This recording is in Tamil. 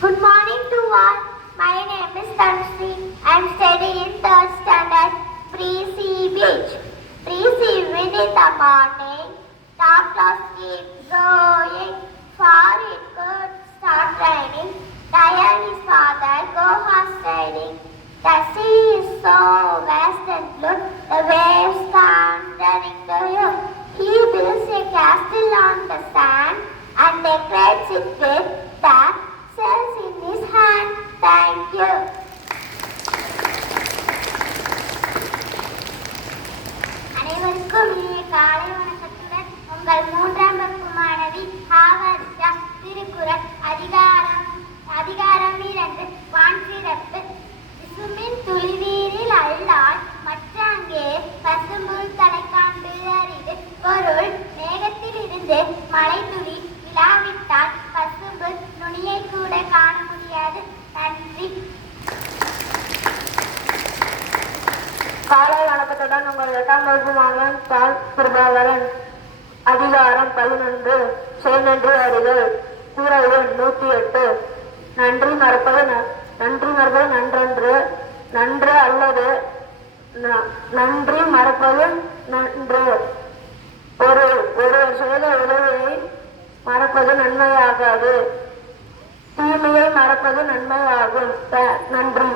Good morning to all. My name is Tanushree. I am studying in 3rd standard pre-CBH. Pre-CBH in the morning, the class keeps going, for it could start raining. Diane his father go horse riding. The sea is so vast and blue, the waves come running to you. He builds a castle on the sand and decorates it with the shells in his hand. Thank you. அனைவருக்கும் இனிய காலை வணக்கத்துடன் உங்கள் 3ஆம் வகுப்பு மாணவி ஆவர்ஷா. திருக்குறள் அதிகாரம் 2 வான் சிறப்பு. விசும்பின் துளிநீரில் அல்லால் மற்றாங்கே பசும்புல் தலை காண்பு அரிது. பொருள், மேகத்தில் இருந்து மழை துளி விழாவிட்டால் பசும்புல் நுனியை கூட காண முடியாது. நன்றி. காலை வணக்கத்துடன் உங்கள் 8ஆம் வகுப்பு மாணவன் பால் பிரபாகரன். அதிகாரம் 11 செய்நன்றி அறிதல். குறள் எண் 108. நன்றி மறப்பது நன்றன்று, நன்று அல்லது நன்றி மறப்பது நன்று. ஒருவர் செய்த உதவியை மறப்பது நன்மையாகாது, தீமையை மறப்பது நன்மையாகும். நன்றி.